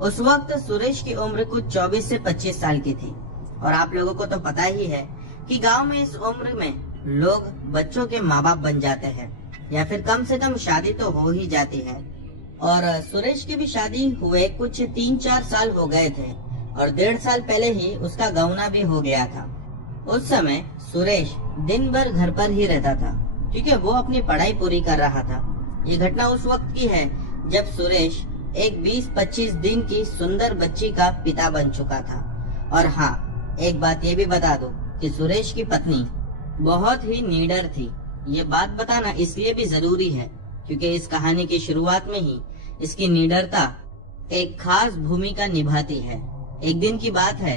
उस वक्त सुरेश की उम्र कुछ 24 से 25 साल की थी। और आप लोगों को तो पता ही है कि गांव में इस उम्र में लोग बच्चों के माँ बाप बन जाते हैं या फिर कम से कम शादी तो हो ही जाती है। और सुरेश की भी शादी हुए कुछ 3-4 साल हो गए थे और 1.5 साल पहले ही उसका गौना भी हो गया था। उस समय सुरेश दिन भर घर पर ही रहता था क्योंकि वो अपनी पढ़ाई पूरी कर रहा था। ये घटना उस वक्त की है जब सुरेश एक 20-25 दिन की सुंदर बच्ची का पिता बन चुका था। और हाँ, एक बात ये भी बता दो कि सुरेश की पत्नी बहुत ही निडर थी। ये बात बताना इसलिए भी जरूरी है क्योंकि इस कहानी की शुरुआत में ही इसकी निडरता एक खास भूमिका निभाती है। एक दिन की बात है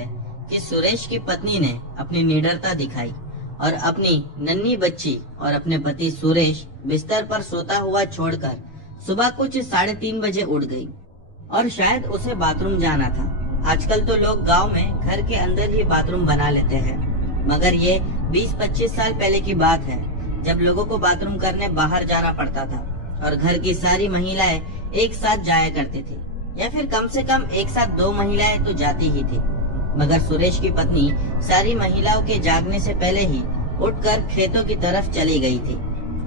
कि सुरेश की पत्नी ने अपनी निडरता दिखाई और अपनी नन्ही बच्ची और अपने पति सुरेश बिस्तर पर सोता हुआ छोड़कर सुबह कुछ 3:30 बजे उठ गई और शायद उसे बाथरूम जाना था। आजकल तो लोग गांव में घर के अंदर ही बाथरूम बना लेते हैं, मगर ये 20-25 साल पहले की बात है जब लोगों को बाथरूम करने बाहर जाना पड़ता था और घर की सारी महिलाएं एक साथ जाया करती थी या फिर कम से कम एक साथ 2 महिलाएं तो जाती ही थी। मगर सुरेश की पत्नी सारी महिलाओं के जागने से पहले ही उठकर खेतों की तरफ चली गई थी।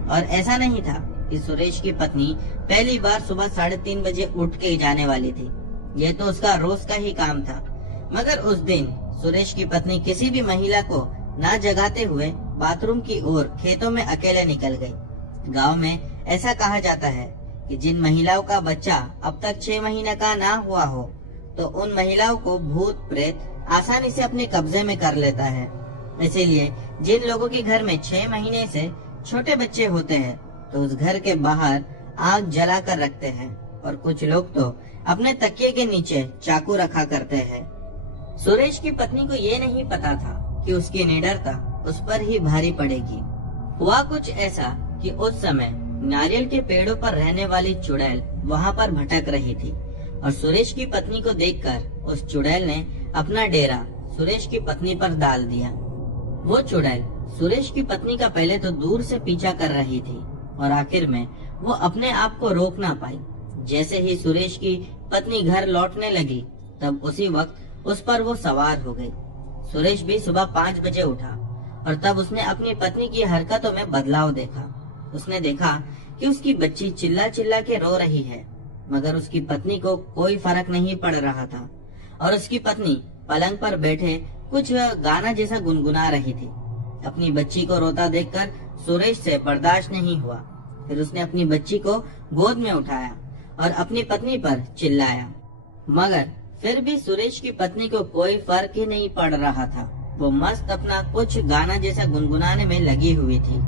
और ऐसा नहीं था कि सुरेश की पत्नी पहली बार सुबह 3:30 बजे उठ के जाने वाली थी। यह तो उसका रोज का ही काम था। मगर उस दिन सुरेश की पत्नी किसी भी महिला को ना जगाते हुए बाथरूम की ओर खेतों में अकेले निकल गई। गांव में ऐसा कहा जाता है कि जिन महिलाओं का बच्चा अब तक 6 महीने का ना हुआ हो तो उन महिलाओं को भूत प्रेत आसानी से अपने कब्जे में कर लेता है। इसीलिए जिन लोगों के घर में 6 महीने से छोटे बच्चे होते हैं तो उस घर के बाहर आग जला कर रखते हैं और कुछ लोग तो अपने तकिए के नीचे चाकू रखा करते हैं। सुरेश की पत्नी को ये नहीं पता था कि उसकी निडरता उस पर ही भारी पड़ेगी। हुआ कुछ ऐसा कि उस समय नारियल के पेड़ों पर रहने वाली चुड़ैल वहाँ पर भटक रही थी और सुरेश की पत्नी को देखकर उस चुड़ैल ने अपना डेरा सुरेश की पत्नी पर डाल दिया। वो चुड़ैल सुरेश की पत्नी का पहले तो दूर से पीछा कर रही थी और आखिर में वो अपने आप को रोक ना पाई। जैसे ही सुरेश की पत्नी घर लौटने लगी तब उसी वक्त उस पर वो सवार हो गई। सुरेश भी सुबह 5 बजे उठा और तब उसने अपनी पत्नी की हरकतों में बदलाव देखा। उसने देखा कि उसकी बच्ची चिल्ला चिल्ला के रो रही है, मगर उसकी पत्नी को कोई फर्क नहीं पड़ रहा था और उसकी पत्नी पलंग पर बैठे कुछ गाना जैसा गुनगुना रही थी। अपनी बच्ची को रोता देखकर सुरेश से बर्दाश्त नहीं हुआ। फिर उसने अपनी बच्ची को गोद में उठाया और अपनी पत्नी पर चिल्लाया, मगर फिर भी सुरेश की पत्नी को कोई फर्क ही नहीं पड़ रहा था। वो मस्त अपना कुछ गाना जैसा गुनगुनाने में लगी हुई थी।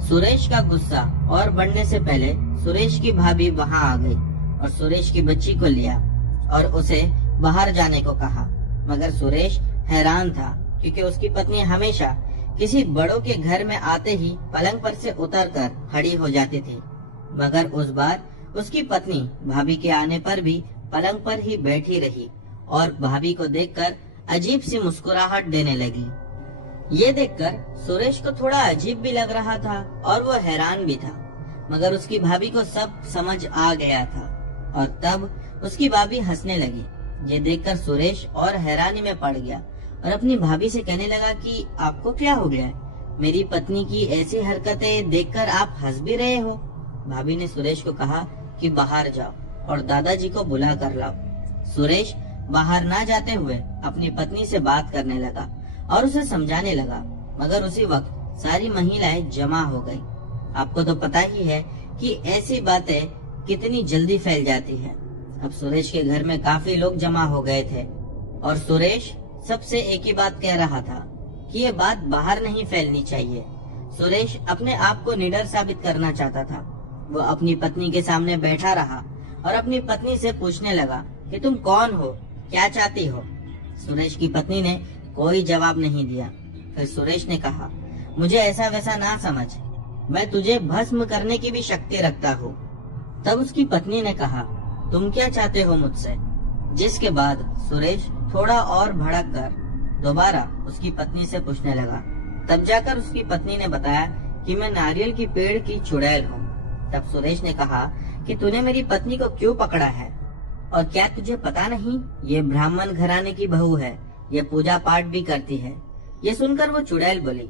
सुरेश का गुस्सा और बढ़ने से पहले सुरेश की भाभी वहां आ गई और सुरेश की बच्ची को लिया और उसे बाहर जाने को कहा। मगर सुरेश हैरान था क्योंकि उसकी पत्नी हमेशा किसी बड़ों के घर में आते ही पलंग पर से उतरकर खड़ी हो जाती थी, मगर उस बार उसकी पत्नी भाभी के आने पर भी पलंग पर ही बैठी रही और भाभी को देखकर अजीब सी मुस्कुराहट देने लगी। ये देखकर सुरेश को थोड़ा अजीब भी लग रहा था और वो हैरान भी था, मगर उसकी भाभी को सब समझ आ गया था और तब उसकी भाभी हंसने लगी। ये देखकर सुरेश और हैरानी में पड़ गया और अपनी भाभी से कहने लगा कि आपको क्या हो गया है? मेरी पत्नी की ऐसी हरकतें देखकर आप हंस भी रहे हो। भाभी ने सुरेश को कहा कि बाहर जाओ और दादाजी को बुला कर लाओ। सुरेश बाहर ना जाते हुए अपनी पत्नी से बात करने लगा और उसे समझाने लगा, मगर उसी वक्त सारी महिलाएं जमा हो गई। आपको तो पता ही है कि ऐसी बातें कितनी जल्दी फैल जाती है। अब सुरेश के घर में काफी लोग जमा हो गए थे और सुरेश सबसे एक ही बात कह रहा था कि ये बात बाहर नहीं फैलनी चाहिए। सुरेश अपने आप को निडर साबित करना चाहता था। वो अपनी पत्नी के सामने बैठा रहा और अपनी पत्नी से पूछने लगा कि तुम कौन हो, क्या चाहती हो? सुरेश की पत्नी ने कोई जवाब नहीं दिया। फिर सुरेश ने कहा, मुझे ऐसा वैसा ना समझ, मैं तुझे भस्म करने की भी शक्ति रखता हूँ। तब उसकी पत्नी ने कहा, तुम क्या चाहते हो मुझसे? जिसके बाद सुरेश थोड़ा और भड़क कर दोबारा उसकी पत्नी से पूछने लगा। तब जाकर उसकी पत्नी ने बताया कि मैं नारियल की पेड़ की चुड़ैल हूँ। तब सुरेश ने कहा कि तूने मेरी पत्नी को क्यों पकड़ा है और क्या तुझे पता नहीं, ये ब्राह्मण घराने की बहू है, ये पूजा पाठ भी करती है। ये सुनकर वो चुड़ैल बोली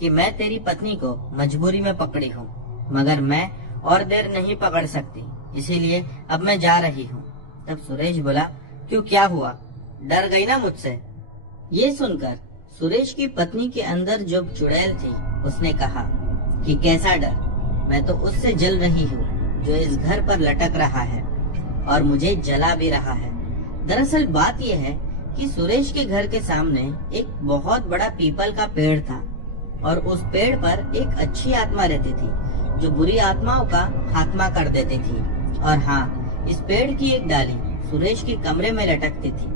कि मैं तेरी पत्नी को मजबूरी में पकड़ी हूँ, मगर मैं और देर नहीं पकड़ सकती, इसीलिए अब मैं जा रही हूँ। तब सुरेश बोला, क्यों, क्या हुआ, डर गई ना मुझसे? ये सुनकर सुरेश की पत्नी के अंदर जो चुड़ैल थी उसने कहा कि कैसा डर, मैं तो उससे जल रही हूँ जो इस घर पर लटक रहा है और मुझे जला भी रहा है। दरअसल बात यह है कि सुरेश के घर के सामने एक बहुत बड़ा पीपल का पेड़ था और उस पेड़ पर एक अच्छी आत्मा रहती थी जो बुरी आत्माओं का खात्मा कर देती थी। और हाँ, इस पेड़ की एक डाली सुरेश के कमरे में लटकती थी,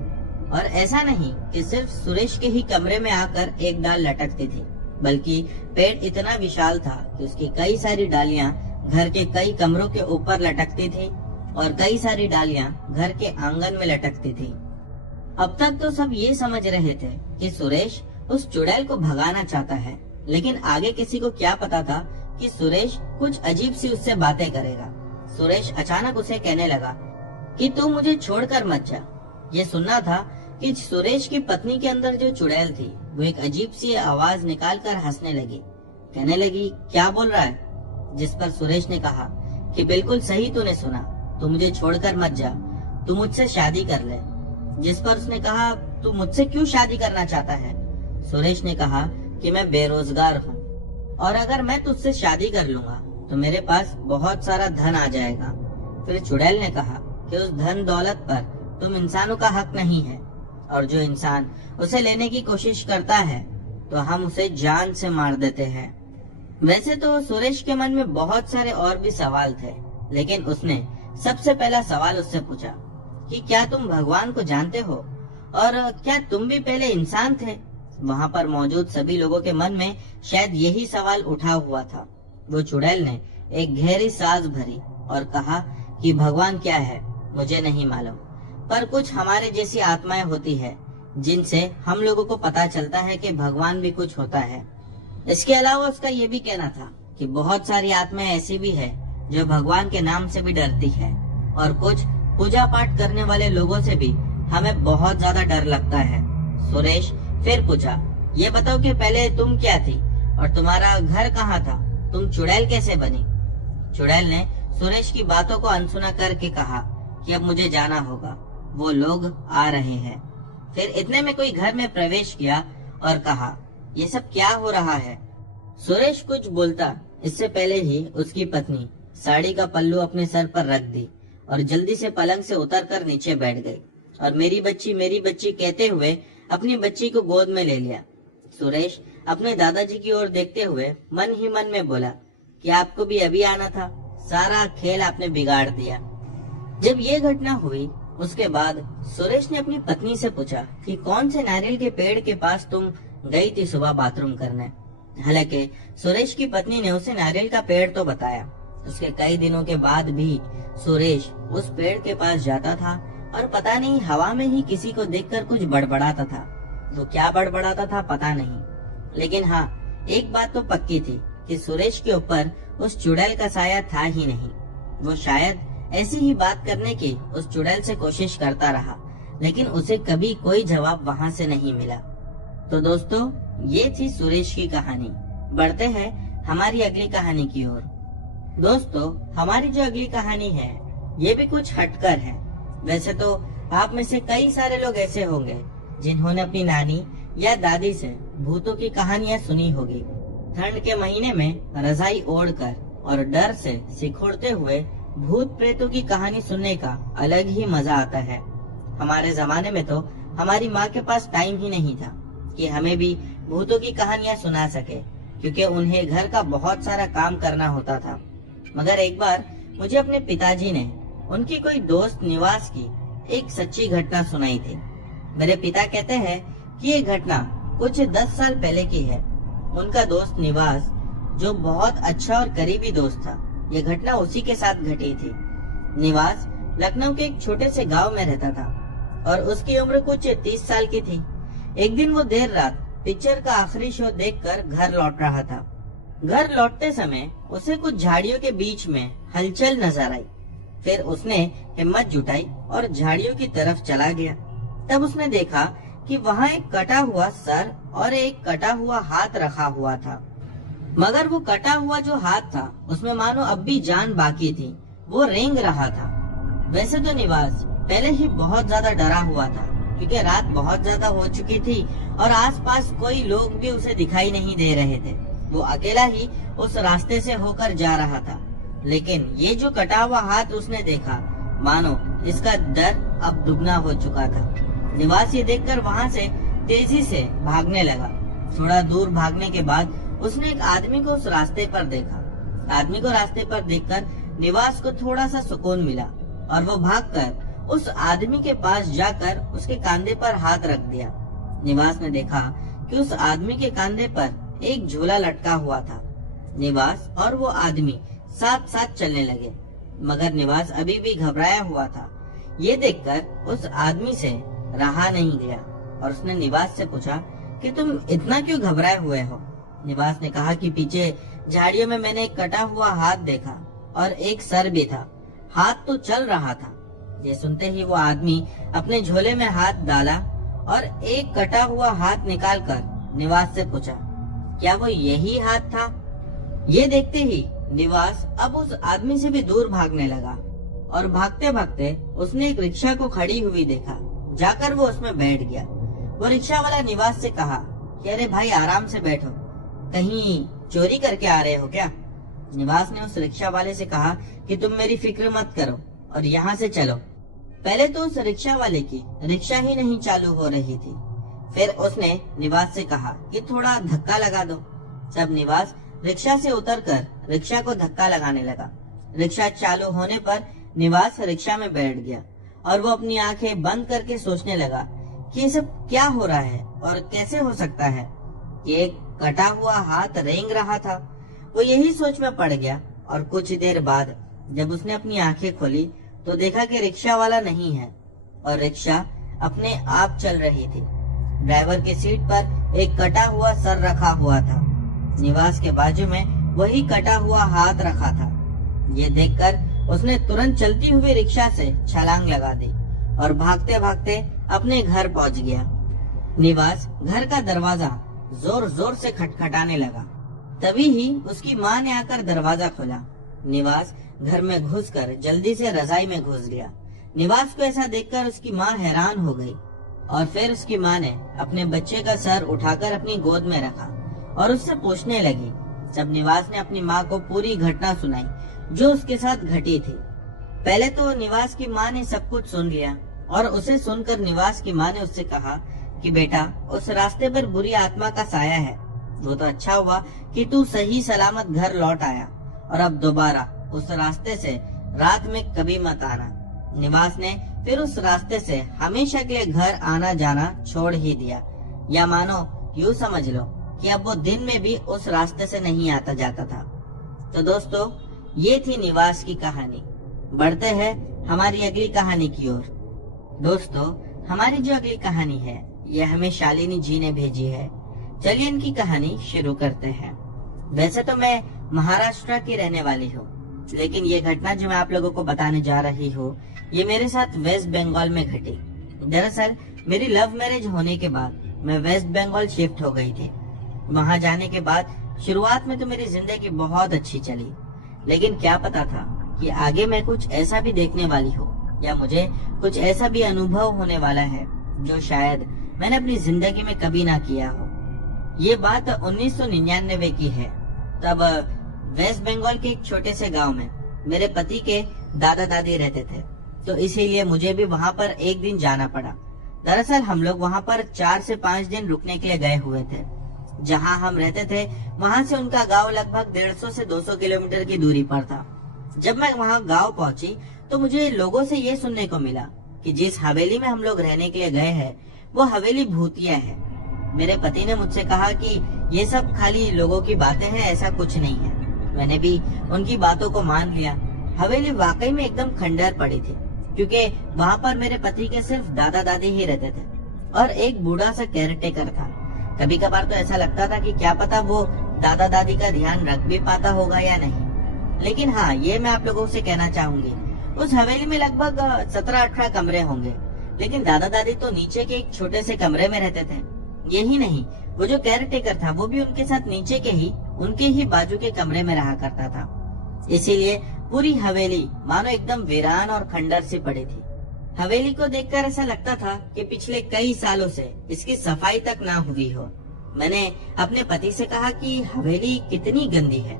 और ऐसा नहीं कि सिर्फ सुरेश के ही कमरे में आकर एक डाल लटकती थी, बल्कि पेड़ इतना विशाल था कि उसकी कई सारी डालियां घर के कई कमरों के ऊपर लटकती थी और कई सारी डालियां घर के आंगन में लटकती थी। अब तक तो सब ये समझ रहे थे कि सुरेश उस चुड़ैल को भगाना चाहता है, लेकिन आगे किसी को क्या पता था कि सुरेश कुछ अजीब सी उससे बातें करेगा। सुरेश अचानक उसे कहने लगा कि तू मुझे छोड़कर मत जा। ये सुनना था कि सुरेश की पत्नी के अंदर जो चुड़ैल थी वो एक अजीब सी आवाज निकालकर हंसने लगी। कहने लगी, क्या बोल रहा है? जिस पर सुरेश ने कहा कि बिल्कुल सही तूने सुना, तू मुझे छोड़कर मत जा, तू मुझसे शादी कर ले। जिस पर उसने कहा, तू मुझसे क्यों शादी करना चाहता है? सुरेश ने कहा कि मैं बेरोजगार हूँ और अगर मैं तुझसे शादी कर लूंगा तो मेरे पास बहुत सारा धन आ जाएगा। फिर चुड़ैल ने कहा कि उस धन दौलत पर तुम इंसानों का हक नहीं है, और जो इंसान उसे लेने की कोशिश करता है तो हम उसे जान से मार देते हैं। वैसे तो सुरेश के मन में बहुत सारे और भी सवाल थे, लेकिन उसने सबसे पहला सवाल उससे पूछा कि क्या तुम भगवान को जानते हो और क्या तुम भी पहले इंसान थे? वहाँ पर मौजूद सभी लोगों के मन में शायद यही सवाल उठा हुआ था। वो चुड़ैल ने एक गहरी सांस भरी और कहा कि भगवान क्या है मुझे नहीं मालूम, पर कुछ हमारे जैसी आत्माएं होती है जिनसे हम लोगों को पता चलता है कि भगवान भी कुछ होता है। इसके अलावा उसका ये भी कहना था कि बहुत सारी आत्माएं ऐसी भी है जो भगवान के नाम से भी डरती है, और कुछ पूजा पाठ करने वाले लोगों से भी हमें बहुत ज्यादा डर लगता है। सुरेश फिर पूछा, ये बताओ कि पहले तुम क्या थी और तुम्हारा घर कहाँ था? तुम चुड़ैल कैसे बनी? चुड़ैल ने सुरेश की बातों को अनसुना करके कहा कि अब मुझे जाना होगा, वो लोग आ रहे हैं। फिर इतने में कोई घर में प्रवेश किया और कहा, ये सब क्या हो रहा है? सुरेश कुछ बोलता इससे पहले ही उसकी पत्नी साड़ी का पल्लू अपने सर पर रख दी और जल्दी से पलंग से उतरकर नीचे बैठ गई और मेरी बच्ची कहते हुए अपनी बच्ची को गोद में ले लिया। सुरेश अपने दादाजी की ओर देखते हुए मन ही मन में बोला कि आपको भी अभी आना था, सारा खेल आपने बिगाड़ दिया। जब ये घटना हुई उसके बाद सुरेश ने अपनी पत्नी से पूछा कि कौन से नारियल के पेड़ के पास तुम गई थी सुबह बाथरूम करने। हालांकि सुरेश की पत्नी ने उसे नारियल का पेड़ तो बताया। उसके कई दिनों के बाद भी सुरेश उस पेड़ के पास जाता था और पता नहीं हवा में ही किसी को देखकर कुछ बड़बड़ाता था। तो क्या बड़बड़ाता था पता नहीं, लेकिन हाँ एक बात तो पक्की थी कि सुरेश के ऊपर उस चुड़ैल का साया था ही नहीं। वो शायद ऐसी ही बात करने की उस चुड़ैल से कोशिश करता रहा, लेकिन उसे कभी कोई जवाब वहाँ से नहीं मिला। तो दोस्तों, ये थी सुरेश की कहानी। बढ़ते हैं हमारी अगली कहानी की ओर। दोस्तों, हमारी जो अगली कहानी है ये भी कुछ हटकर है। वैसे तो आप में से कई सारे लोग ऐसे होंगे जिन्होंने अपनी नानी या दादी से भूतों की कहानियां सुनी होगी। ठंड के महीने में रजाई ओढ़कर और डर से सिकुड़ते हुए भूत प्रेतों की कहानी सुनने का अलग ही मजा आता है। हमारे जमाने में तो हमारी माँ के पास टाइम ही नहीं था कि हमें भी भूतों की कहानियां सुना सके, क्योंकि उन्हें घर का बहुत सारा काम करना होता था। मगर एक बार मुझे अपने पिताजी ने उनकी कोई दोस्त निवास की एक सच्ची घटना सुनाई थी। मेरे पिता कहते हैं कि ये घटना कुछ 10 साल पहले की है। उनका दोस्त निवास जो बहुत अच्छा और करीबी दोस्त था, ये घटना उसी के साथ घटी थी। निवास लखनऊ के एक छोटे से गांव में रहता था और उसकी उम्र कुछ 30 साल की थी। एक दिन वो देर रात पिक्चर का आखिरी शो देखकर घर लौट रहा था। घर लौटते समय उसे कुछ झाड़ियों के बीच में हलचल नजर आई। फिर उसने हिम्मत जुटाई और झाड़ियों की तरफ चला गया। तब उसने देखा कि वहाँ एक कटा हुआ सर और एक कटा हुआ हाथ रखा हुआ था, मगर वो कटा हुआ जो हाथ था उसमें मानो अब भी जान बाकी थी, वो रेंग रहा था। वैसे तो निवास पहले ही बहुत ज्यादा डरा हुआ था, क्योंकि रात बहुत ज्यादा हो चुकी थी और आसपास कोई लोग भी उसे दिखाई नहीं दे रहे थे। वो अकेला ही उस रास्ते से होकर जा रहा था, लेकिन ये जो कटा हुआ हाथ उसने देखा, मानो इसका डर अब दुगना हो चुका था। निवास ये देखकर वहाँ से तेजी से भागने लगा। थोड़ा दूर भागने के बाद उसने एक आदमी को उस रास्ते पर देखा। आदमी को रास्ते पर देखकर निवास को थोड़ा सा सुकून मिला और वो भागकर उस आदमी के पास जाकर उसके कंधे पर हाथ रख दिया। निवास ने देखा कि उस आदमी के कंधे पर एक झोला लटका हुआ था। निवास और वो आदमी साथ साथ चलने लगे, मगर निवास अभी भी घबराया हुआ था। ये देखकर उस आदमी से रहा नहीं गया और उसने निवास से पूछा कि तुम इतना क्यों घबराए हुए हो। निवास ने कहा कि पीछे झाड़ियों में मैंने एक कटा हुआ हाथ देखा और एक सर भी था, हाथ तो चल रहा था। ये सुनते ही वो आदमी अपने झोले में हाथ डाला और एक कटा हुआ हाथ निकालकर निवास से पूछा, क्या वो यही हाथ था? ये देखते ही निवास अब उस आदमी से भी दूर भागने लगा और भागते भागते उसने एक रिक्शा को खड़ी हुई देखा। जाकर वो उसमें बैठ गया। वो रिक्शा वाला निवास से कहा कि अरे भाई आराम से बैठो, कहीं चोरी करके आ रहे हो क्या? निवास ने उस रिक्शा वाले से कहा कि तुम मेरी फिक्र मत करो और यहाँ से चलो। पहले तो उस रिक्शा वाले की रिक्शा ही नहीं चालू हो रही थी। फिर उसने निवास से कहा कि थोड़ा धक्का लगा दो। तब निवास रिक्शा से उतरकर रिक्शा को धक्का लगाने लगा। रिक्शा चालू होने पर निवास रिक्शा में बैठ गया और वो अपनी आंखें बंद करके सोचने लगा कि ये सब क्या हो रहा है और कैसे हो सकता है कि एक कटा हुआ हाथ रेंग रहा था। वो यही सोच में पड़ गया और कुछ देर बाद जब उसने अपनी आंखें खोली तो देखा कि रिक्शा वाला नहीं है और रिक्शा अपने आप चल रही थी। ड्राइवर के सीट पर एक कटा हुआ सर रखा हुआ था। निवास के बाजू में वही कटा हुआ हाथ रखा था। ये देखकर उसने तुरंत चलती हुई रिक्शा से छलांग लगा दी और भागते भागते अपने घर पहुंच गया। निवास घर का दरवाजा जोर जोर से खटखटाने लगा। तभी ही उसकी माँ ने आकर दरवाजा खोला। निवास घर में घुसकर जल्दी से रजाई में घुस गया। निवास को ऐसा देखकर उसकी माँ हैरान हो गई और फिर उसकी माँ ने अपने बच्चे का सर उठाकर अपनी गोद में रखा और उससे पूछने लगी। जब निवास ने अपनी माँ को पूरी घटना सुनाई जो उसके साथ घटी थी। पहले तो निवास की माँ ने सब कुछ सुन लिया और उसे सुनकर निवास की माँ ने उससे कहा कि बेटा, उस रास्ते पर बुरी आत्मा का साया है। वो तो अच्छा हुआ कि तू सही सलामत घर लौट आया और अब दोबारा उस रास्ते से रात में कभी मत आना। निवास ने फिर उस रास्ते से हमेशा के लिए घर आना जाना छोड़ ही दिया, या मानो यूँ समझ लो कि अब वो दिन में भी उस रास्ते से नहीं आता जाता था। तो दोस्तों, ये थी निवास की कहानी। बढ़ते हैं हमारी अगली कहानी की ओर। दोस्तों, हमारी जो अगली कहानी है ये हमें शालिनी जी ने भेजी है। चलिए इनकी कहानी शुरू करते हैं। वैसे तो मैं महाराष्ट्र की रहने वाली हूँ, लेकिन ये घटना जो मैं आप लोगों को बताने जा रही हूँ ये मेरे साथ वेस्ट बंगाल में घटी। दरअसल मेरी लव मैरिज होने के बाद मैं वेस्ट बंगाल शिफ्ट हो गई थी। वहाँ जाने के बाद शुरुआत में तो मेरी जिंदगी बहुत अच्छी चली, लेकिन क्या पता था कि आगे मैं कुछ ऐसा भी देखने वाली हूँ या मुझे कुछ ऐसा भी अनुभव होने वाला है जो शायद मैंने अपनी जिंदगी में कभी ना किया हो। ये बात 1999 की है। तब वेस्ट बंगाल के एक छोटे से गांव में मेरे पति के दादा दादी रहते थे, तो इसीलिए मुझे भी वहाँ पर एक दिन जाना पड़ा। दरअसल हम लोग वहाँ पर 4 से 5 दिन रुकने के लिए गए हुए थे। जहाँ हम रहते थे वहाँ से उनका गांव लगभग 150 से 200 किलोमीटर की दूरी पर था। जब मैं वहाँ गांव पहुंची तो मुझे लोगों से ये सुनने को मिला कि जिस हवेली में हम लोग रहने के लिए गए हैं वो हवेली भूतिया है। मेरे पति ने मुझसे कहा कि ये सब खाली लोगों की बातें हैं, ऐसा कुछ नहीं है। मैंने भी उनकी बातों को मान लिया। हवेली वाकई में एकदम खंडर पड़ी थी, क्योंकि वहाँ पर मेरे पति के सिर्फ दादा दादी ही रहते थे और एक बूढ़ा सा केयरटेकर था। कभी कभार तो ऐसा लगता था कि क्या पता वो दादा दादी का ध्यान रख भी पाता होगा या नहीं। लेकिन हाँ, ये मैं आप लोगों से कहना चाहूंगी, उस हवेली में लगभग 17-18 कमरे होंगे, लेकिन दादा दादी तो नीचे के एक छोटे से कमरे में रहते थे। यही नहीं, वो जो केयर टेकर था वो भी उनके साथ नीचे के ही उनके ही बाजू के कमरे में रहा करता था। इसीलिए पूरी हवेली मानो एकदम वीरान और खंडर सी पड़ी थी। हवेली को देखकर ऐसा लगता था कि पिछले कई सालों से इसकी सफाई तक ना हुई हो। मैंने अपने पति से कहा कि हवेली कितनी गंदी है।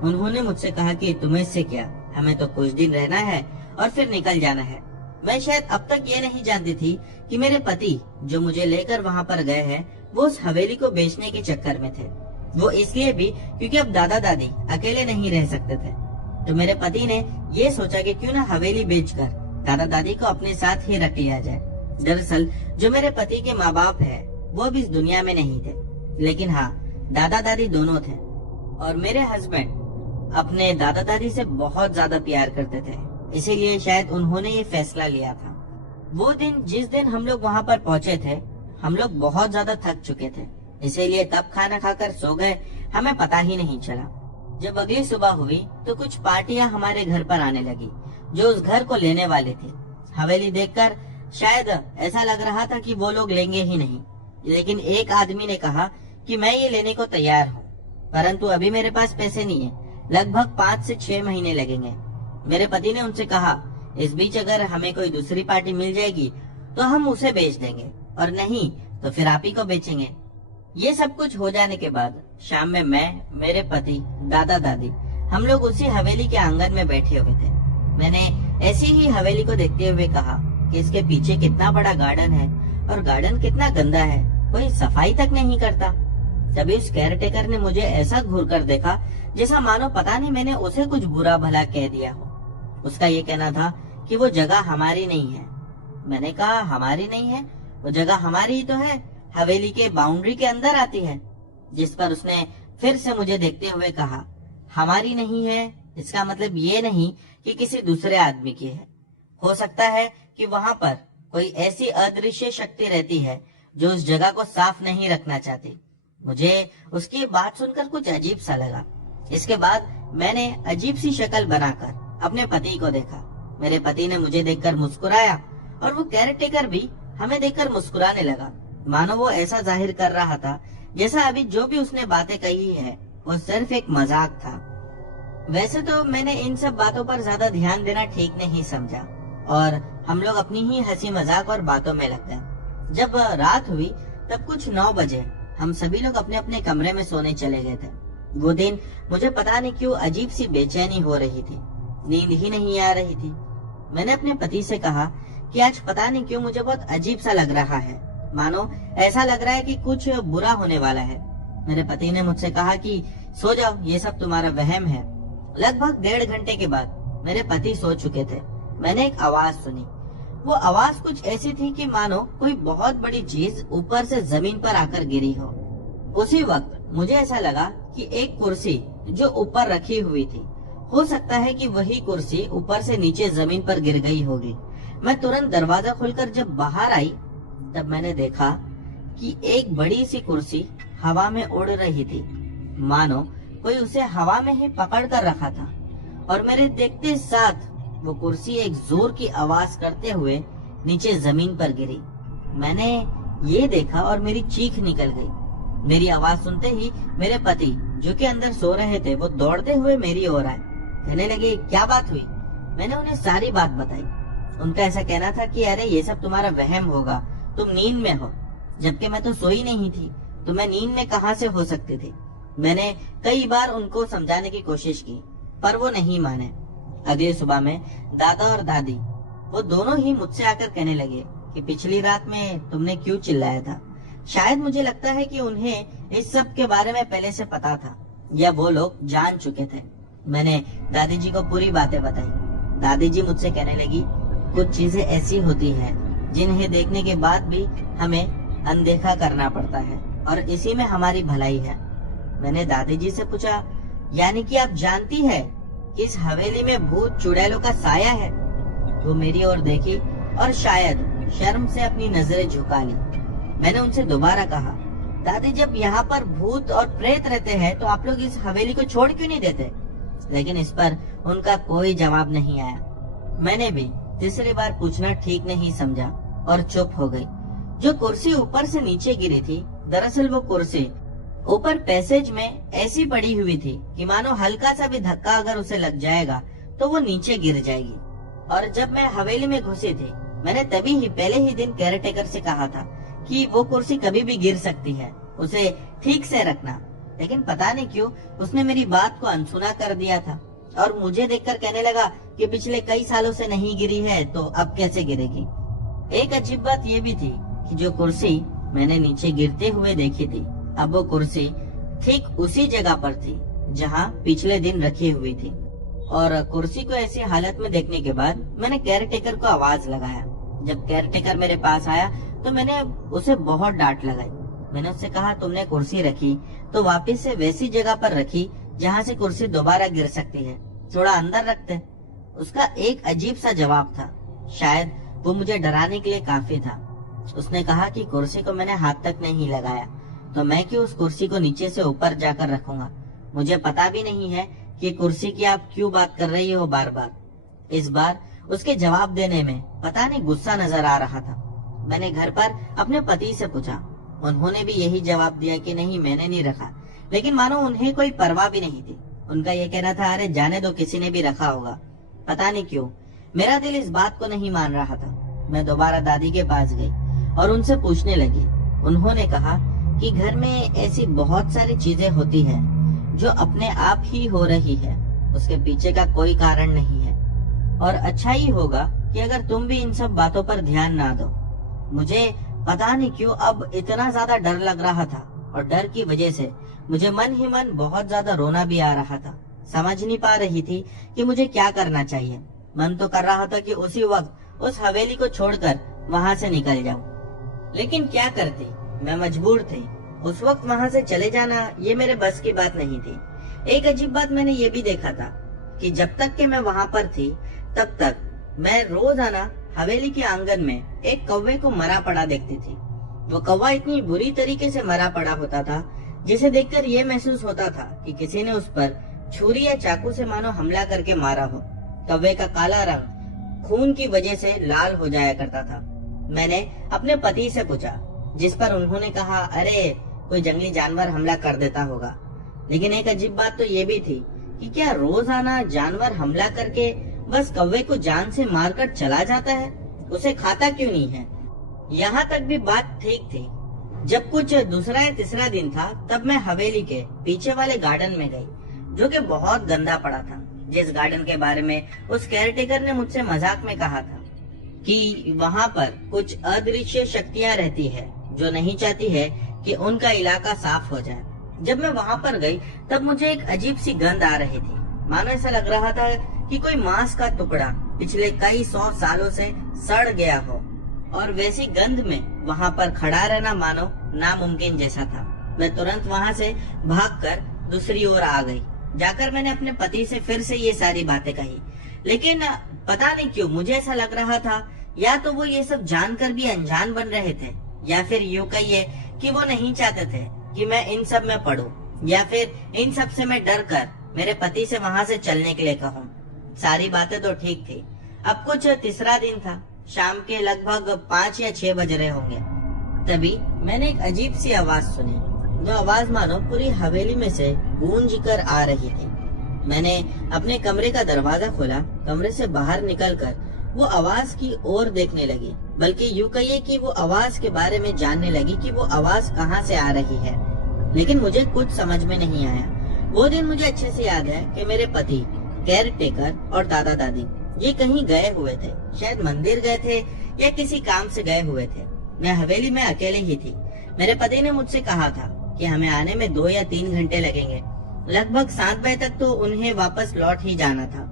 उन्होंने मुझसे कहा कि तुम्हें इससे क्या, हमें तो कुछ दिन रहना है और फिर निकल जाना है। मैं शायद अब तक ये नहीं जानती थी कि मेरे पति जो मुझे लेकर वहाँ पर गए हैं वो उस हवेली को बेचने के चक्कर में थे। वो इसलिए भी क्योंकि अब दादा दादी अकेले नहीं रह सकते थे। तो मेरे पति ने ये सोचा कि क्यों ना हवेली बेचकर दादा दादी को अपने साथ ही रख लिया जाए। दरअसल जो मेरे पति के माँ बाप है वो अब इस दुनिया में नहीं थे, लेकिन हाँ दादा दादी दोनों थे। और मेरे हस्बैंड अपने दादा दादी से बहुत ज्यादा प्यार करते थे, इसीलिए शायद उन्होंने ये फैसला लिया था। वो दिन जिस दिन हम लोग वहाँ पर पहुँचे थे, हम लोग बहुत ज्यादा थक चुके थे, इसीलिए तब खाना खाकर सो गए, हमें पता ही नहीं चला। जब अगली सुबह हुई तो कुछ पार्टियां हमारे घर पर आने लगी जो उस घर को लेने वाली थी। हवेली देखकर शायद ऐसा लग रहा था कि वो लोग लेंगे ही नहीं, लेकिन एक आदमी ने कहा कि मैं ये लेने को तैयार हूँ, परंतु अभी मेरे पास पैसे नहीं है, लगभग 5 से 6 महीने लगेंगे। मेरे पति ने उनसे कहा, इस बीच अगर हमें कोई दूसरी पार्टी मिल जाएगी तो हम उसे बेच देंगे, और नहीं तो फिर आप ही को बेचेंगे। ये सब कुछ हो जाने के बाद शाम में मैं, मेरे पति, दादा दादी हम लोग उसी हवेली के आंगन में बैठे हुए थे। मैंने ऐसी ही हवेली को देखते हुए कहा कि इसके पीछे कितना बड़ा गार्डन है और गार्डन कितना गंदा है, कोई सफाई तक नहीं करता। तभी उस केयर टेकर ने मुझे ऐसा घूर कर देखा जैसा मानो पता नहीं मैंने उसे कुछ बुरा भला कह दिया हो। उसका ये कहना था कि वो जगह हमारी नहीं है। मैंने कहा हमारी नहीं है, वो जगह हमारी ही तो है, हवेली के बाउंड्री के अंदर आती है। जिस पर उसने फिर से मुझे देखते हुए कहा, हमारी नहीं है इसका मतलब ये नहीं कि किसी दूसरे आदमी की है। हो सकता है कि वहाँ पर कोई ऐसी अदृश्य शक्ति रहती है जो उस जगह को साफ नहीं रखना चाहती। मुझे उसकी बात सुनकर कुछ अजीब सा लगा। इसके बाद मैंने अजीब सी शक्ल बनाकर अपने पति को देखा। मेरे पति ने मुझे देखकर मुस्कुराया और वो केयर टेकर भी हमें देखकर मुस्कुराने लगा, मानो वो ऐसा जाहिर कर रहा था जैसा अभी जो भी उसने बातें कही है वो सिर्फ एक मजाक था। वैसे तो मैंने इन सब बातों पर ज्यादा ध्यान देना ठीक नहीं समझा और हम लोग अपनी ही हंसी मजाक और बातों में लग गए। जब रात हुई तब कुछ 9 बजे हम सभी लोग अपने अपने कमरे में सोने चले गए थे। वो दिन मुझे पता नहीं क्यों अजीब सी बेचैनी हो रही थी, नींद ही नहीं आ रही थी। मैंने अपने पति से कहा कि आज पता नहीं क्यों मुझे बहुत अजीब सा लग रहा है, मानो ऐसा लग रहा है कि कुछ बुरा होने वाला है। मेरे पति ने मुझसे कहा कि सो जाओ, ये सब तुम्हारा वहम है। लगभग 1.5 घंटे के बाद मेरे पति सो चुके थे। मैंने एक आवाज सुनी। वो आवाज कुछ ऐसी थी कि मानो कोई बहुत बड़ी चीज ऊपर से जमीन पर आकर गिरी हो। उसी वक्त मुझे ऐसा लगा कि एक कुर्सी जो ऊपर रखी हुई थी, हो सकता है कि वही कुर्सी ऊपर से नीचे जमीन पर गिर गई होगी। मैं तुरंत दरवाजा खोलकर जब बाहर आई तब मैंने देखा कि एक बड़ी सी कुर्सी हवा में उड़ रही थी, मानो कोई उसे हवा में ही पकड़ कर रखा था। और मेरे देखते साथ वो कुर्सी एक जोर की आवाज करते हुए नीचे जमीन पर गिरी। मैंने ये देखा और मेरी चीख निकल गई। मेरी आवाज सुनते ही मेरे पति जो कि अंदर सो रहे थे वो दौड़ते हुए मेरी ओर आए, कहने लगे क्या बात हुई। मैंने उन्हें सारी बात बताई। उनका ऐसा कहना था कि अरे ये सब तुम्हारा वहम होगा, तुम नींद में हो, जबकि मैं तो सोई नहीं थी, तो मैं नींद में कहां से हो सकती थी। मैंने कई बार उनको समझाने की कोशिश की पर वो नहीं माने। अगली सुबह में दादा और दादी वो दोनों ही मुझसे आकर कहने लगे कि पिछली रात में तुमने क्यों चिल्लाया था। शायद मुझे लगता है कि उन्हें इस सब के बारे में पहले से पता था या वो लोग जान चुके थे। मैंने दादी जी को पूरी बातें बताई। दादी जी मुझसे कहने लगी कुछ चीजें ऐसी होती हैं जिन्हें देखने के बाद भी हमें अनदेखा करना पड़ता है और इसी में हमारी भलाई है। मैंने दादी जी से पूछा यानी कि आप जानती है कि इस हवेली में भूत चुड़ैलों का साया है। वो मेरी ओर देखी और शायद शर्म से अपनी नजरें झुका ली। मैंने उनसे दोबारा कहा दादी जब यहाँ पर भूत और प्रेत रहते हैं तो आप लोग इस हवेली को छोड़ क्यों नहीं देते। लेकिन इस पर उनका कोई जवाब नहीं आया। मैंने भी तीसरी बार पूछना ठीक नहीं समझा और चुप हो गई। जो कुर्सी ऊपर से नीचे गिरी थी, दरअसल वो कुर्सी ऊपर पैसेज में ऐसी पड़ी हुई थी कि मानो हल्का सा भी धक्का अगर उसे लग जाएगा तो वो नीचे गिर जाएगी। और जब मैं हवेली में घुसी थी, मैंने तभी ही पहले ही दिन केयरटेकर से कहा था कि वो कुर्सी कभी भी गिर सकती है, उसे ठीक से रखना। लेकिन पता नहीं क्यों उसने मेरी बात को अनसुना कर दिया था और मुझे देखकर कहने लगा कि पिछले कई सालों से नहीं गिरी है तो अब कैसे गिरेगी। एक अजीब बात ये भी थी कि जो कुर्सी मैंने नीचे गिरते हुए देखी थी, अब वो कुर्सी ठीक उसी जगह पर थी जहाँ पिछले दिन रखी हुई थी। और कुर्सी को ऐसी हालत में देखने के बाद मैंने केयरटेकर को आवाज लगाया। जब केयरटेकर मेरे पास आया तो मैंने उसे बहुत डांट लगाई। मैंने उससे कहा, तुमने कुर्सी रखी तो वापस से वैसी जगह पर रखी जहाँ से कुर्सी दोबारा गिर सकती है, थोड़ा अंदर रखते। उसका एक अजीब सा जवाब था, शायद वो मुझे डराने के लिए काफी था। उसने कहा कि कुर्सी को मैंने हाथ तक नहीं लगाया तो मैं क्यों उस कुर्सी को नीचे से ऊपर जाकर रखूंगा। मुझे पता भी नहीं है कि कुर्सी की आप क्यों बात कर रही हो बार बार। इस बार उसके जवाब देने में पता नहीं गुस्सा नजर आ रहा था। मैंने घर पर अपने पति से पूछा, उन्होंने भी यही जवाब दिया कि नहीं मैंने नहीं रखा। लेकिन मानो उन्हें कोई परवाह भी नहीं थी। उनका ये कहना था, अरे जाने दो, किसी ने भी रखा होगा। पता नहीं क्यों मेरा दिल इस बात को नहीं मान रहा था। मैं दोबारा दादी के पास गई और उनसे पूछने लगी। उन्होंने कहा कि घर में ऐसी बहुत सारी चीजें होती हैं जो अपने आप ही हो रही है, उसके पीछे का कोई कारण नहीं है और अच्छा ही होगा कि अगर तुम भी इन सब बातों पर ध्यान ना दो। मुझे पता नहीं क्यों अब इतना ज्यादा डर लग रहा था और डर की वजह से मुझे मन ही मन बहुत ज्यादा रोना भी आ रहा था। समझ नहीं पा रही थी कि मुझे क्या करना चाहिए। मन तो कर रहा था कि उसी वक्त उस हवेली को छोड़कर वहाँ से निकल जाऊं, लेकिन क्या करती, मैं मजबूर थी। उस वक्त वहाँ से चले जाना ये मेरे बस की बात नहीं थी। एक अजीब बात मैंने ये भी देखा था कि जब तक कि मैं वहाँ पर थी तब तक मैं रोजाना हवेली के आंगन में एक कौवे को मरा पड़ा देखती थी। वो कौवा इतनी बुरी तरीके से मरा पड़ा होता था जिसे देखकर ये महसूस होता था कि किसी ने उस पर छुरी या चाकू से मानो हमला करके मारा हो। कौवे का काला रंग खून की वजह से लाल हो जाया करता था। मैंने अपने पति से पूछा, जिस पर उन्होंने कहा, अरे कोई जंगली जानवर हमला कर देता होगा। लेकिन एक अजीब बात तो ये भी थी कि क्या रोजाना जानवर हमला करके बस कौवे को जान से मारकर चला जाता है, उसे खाता क्यों नहीं है। यहाँ तक भी बात ठीक थी। जब कुछ दूसरा या तीसरा दिन था तब मैं हवेली के पीछे वाले गार्डन में गई, जो कि बहुत गंदा पड़ा था। जिस गार्डन के बारे में उस केयरटेकर ने मुझसे मजाक में कहा था कि वहाँ पर कुछ अदृश्य शक्तियाँ रहती है जो नहीं चाहती है कि उनका इलाका साफ हो जाए। जब मैं वहाँ पर गई तब मुझे एक अजीब सी गंध आ रही थी, मानो ऐसा लग रहा था कि कोई मांस का टुकड़ा पिछले कई 100 सालों से सड़ गया हो। और वैसी गंध में वहाँ पर खड़ा रहना मानो नामुमकिन जैसा था। मैं तुरंत वहाँ से भागकर दूसरी ओर आ गई। जाकर मैंने अपने पति से फिर से ये सारी बातें कही, लेकिन पता नहीं क्यों मुझे ऐसा लग रहा था या तो वो ये सब जानकर भी अनजान बन रहे थे, या फिर यूं कहिए कि वो नहीं चाहते थे कि मैं इन सब में पड़ूं, या फिर इन सब से मैं डर कर मेरे पति से वहाँ से चलने के लिए कहूँ। सारी बातें तो ठीक थी। अब कुछ तीसरा दिन था, शाम के लगभग 5 या 6 बज रहे होंगे। तभी मैंने एक अजीब सी आवाज सुनी, जो आवाज मानो पूरी हवेली में से गूंज कर आ रही थी। मैंने अपने कमरे का दरवाजा खोला, कमरे से बाहर निकलकर वो आवाज की ओर देखने लगी, बल्कि यूं कहिए कि वो आवाज के बारे में जानने लगी कि वो आवाज कहाँ से आ रही है। लेकिन मुझे कुछ समझ में नहीं आया। वो दिन मुझे अच्छे से याद है कि मेरे पति, केयरटेकर और दादा दादी ये कहीं गए हुए थे, शायद मंदिर गए थे या किसी काम से गए हुए थे। मैं हवेली में अकेले ही थी। मेरे पति ने मुझसे कहा था कि हमें आने में 2 या 3 घंटे लगेंगे। लगभग 7 बजे तक तो उन्हें वापस लौट ही जाना था।